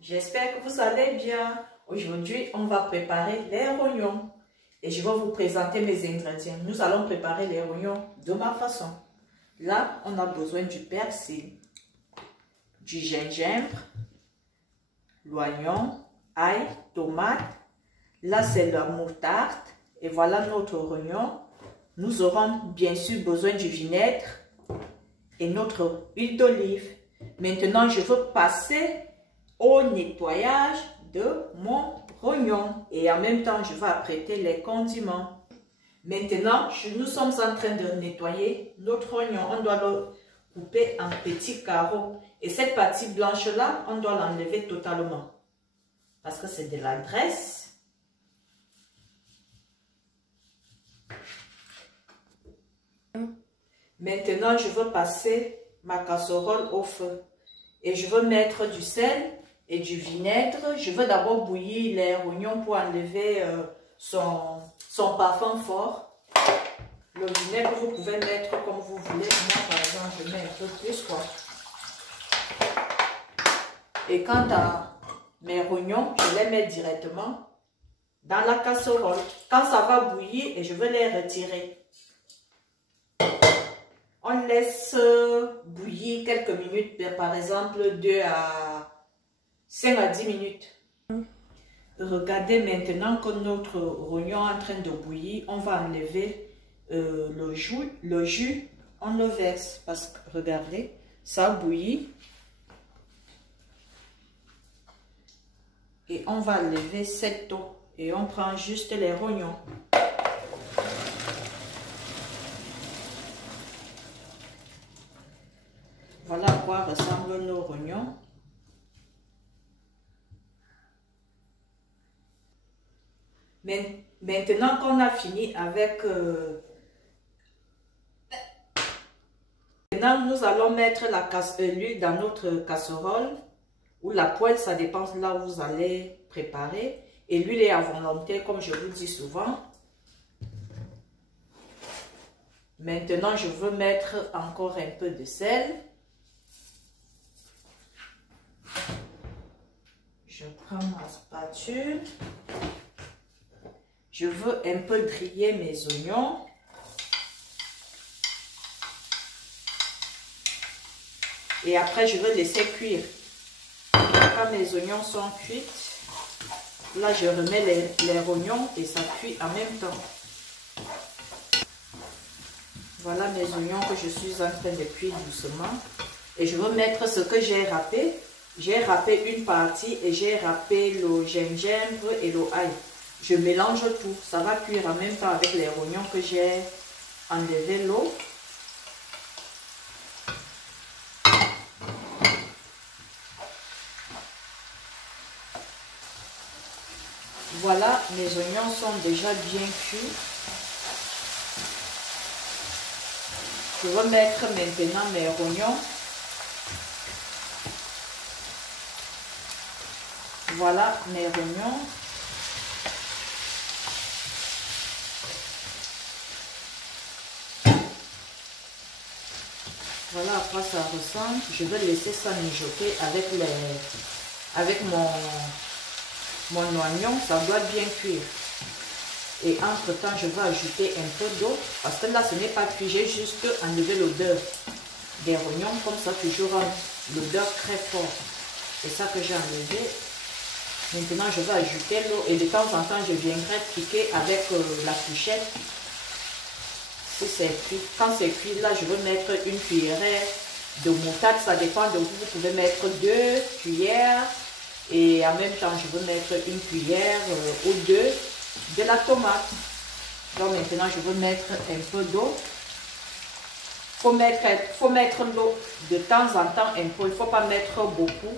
J'espère que vous allez bien. Aujourd'hui, on va préparer les rognons. Et je vais vous présenter mes ingrédients. Nous allons préparer les rognons de ma façon. Là, on a besoin du persil, du gingembre, l'oignon, ail, tomate. Là, c'est la moutarde. Et voilà notre rognon. Nous aurons bien sûr besoin du vinaigre et notre huile d'olive. Maintenant, je veux passer au nettoyage de mon rognon et en même temps je vais apprêter les condiments. Maintenant nous sommes en train de nettoyer notre rognon. On doit le couper en petits carreaux et cette partie blanche là on doit l'enlever totalement parce que c'est de la graisse. Maintenant je veux passer ma casserole au feu et je veux mettre du sel et du vinaigre. Je veux d'abord bouillir les rognons pour enlever son parfum fort. Le vinaigre, vous pouvez mettre comme vous voulez. Moi, par exemple, je mets un peu plus, quoi. Et quant à mes rognons, je les mets directement dans la casserole. Quand ça va bouillir, et je veux les retirer. On laisse bouillir quelques minutes, par exemple 5 à 10 minutes. Regardez maintenant que notre rognon est en train de bouillir. On va enlever le jus. On le verse parce que regardez, ça bouillit. Et on va enlever cette eau. Et on prend juste les rognons. Voilà à quoi ressemblent nos rognons. Maintenant qu'on a fini avec... Maintenant, nous allons mettre l'huile dans notre casserole ou la poêle, ça dépend là où vous allez préparer. Et l'huile est à volonté, comme je vous dis souvent. Maintenant, je veux mettre encore un peu de sel. Je prends ma spatule. Je veux un peu griller mes oignons. Et après, je veux laisser cuire. Quand mes oignons sont cuits, là, je remets les rognons et ça cuit en même temps. Voilà mes oignons que je suis en train de cuire doucement. Et je veux mettre ce que j'ai râpé. J'ai râpé une partie et j'ai râpé le gingembre et l'ail. Je mélange tout. Ça va cuire en même temps avec les rognons que j'ai enlevé l'eau. Voilà, mes oignons sont déjà bien cuits. Je vais mettre maintenant mes rognons. Voilà mes rognons. Voilà à quoi ça ressemble. Je vais laisser ça mijoter avec mon oignon. Ça doit bien cuire. Et entre temps, je vais ajouter un peu d'eau. Parce que là, ce n'est pas cuit. J'ai juste enlevé l'odeur des rognons. Comme ça, toujours l'odeur très forte. C'est ça que j'ai enlevé. Maintenant, je vais ajouter l'eau. Et de temps en temps, je viendrai piquer avec la fourchette. Si c'est cuit, quand c'est cuit, là, je vais mettre une cuillère de moutarde. Ça dépend de vous. Vous pouvez mettre 2 cuillères. Et en même temps, je vais mettre une cuillère ou 2 de la tomate. Donc maintenant, je vais mettre un peu d'eau. Faut mettre l'eau de temps en temps un peu. Il ne faut pas mettre beaucoup.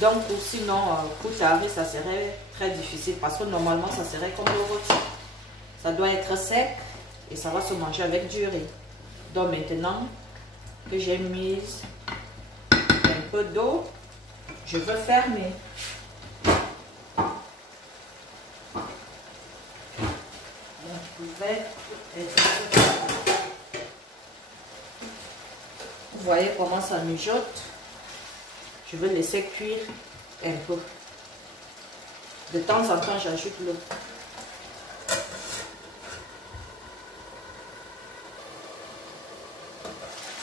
Donc, sinon, pour tarder, ça serait très difficile. Parce que normalement, ça serait comme le rôti. Ça doit être sec. Et ça va se manger avec du riz. Donc maintenant que j'ai mis un peu d'eau, je veux fermer. devrait être... Vous voyez comment ça mijote. Je vais laisser cuire un peu. De temps en temps, j'ajoute l'eau.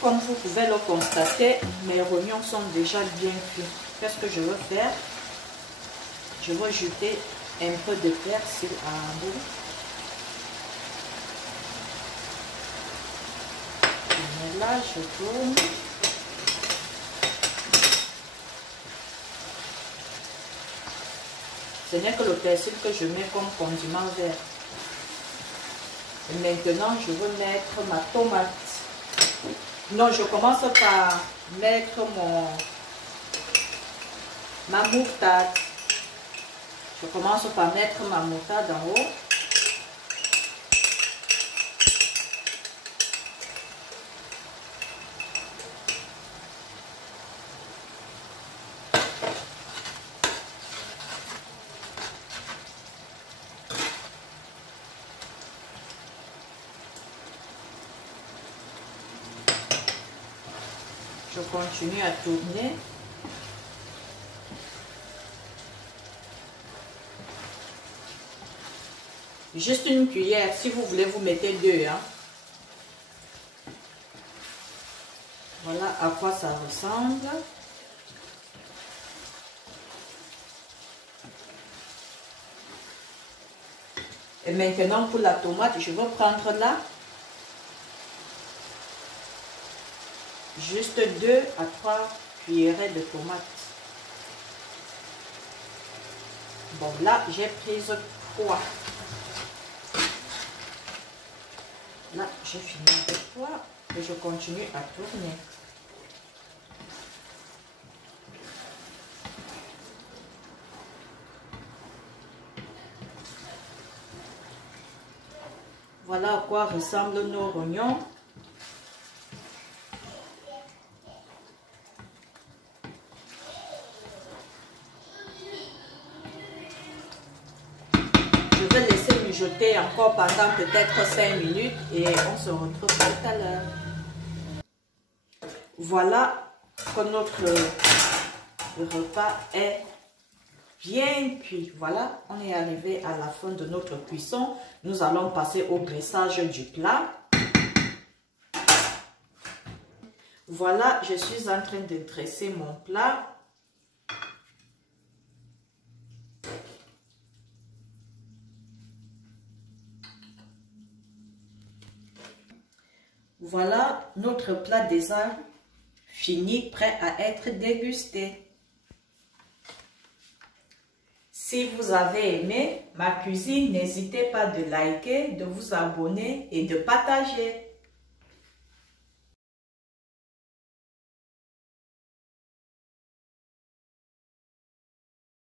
Comme vous pouvez le constater, mes oignons sont déjà bien cuits. Qu'est-ce que je veux faire? Je vais ajouter un peu de persil en bout. Et là, je tourne. Ce n'est que le persil que je mets comme condiment vert. Et maintenant, je vais mettre ma tomate. Non, je commence par mettre ma moutarde. Je commence par mettre ma moutarde en haut. Je continue à tourner. Juste une cuillère, si vous voulez, vous mettez deux. Hein. Voilà à quoi ça ressemble. Et maintenant, pour la tomate, je vais prendre là. Juste 2 à 3 cuillerées de tomates. Bon, là, j'ai pris 3. Là, j'ai fini avec 3 et je continue à tourner. Voilà à quoi ressemblent nos oignons. Je vais laisser mijoter encore pendant peut-être 5 minutes et on se retrouve tout à l'heure. Voilà que notre repas est bien cuit. Voilà, on est arrivé à la fin de notre cuisson. Nous allons passer au dressage du plat. Voilà, je suis en train de dresser mon plat. Voilà notre plat déjà fini, prêt à être dégusté. Si vous avez aimé ma cuisine, n'hésitez pas de liker, de vous abonner et de partager.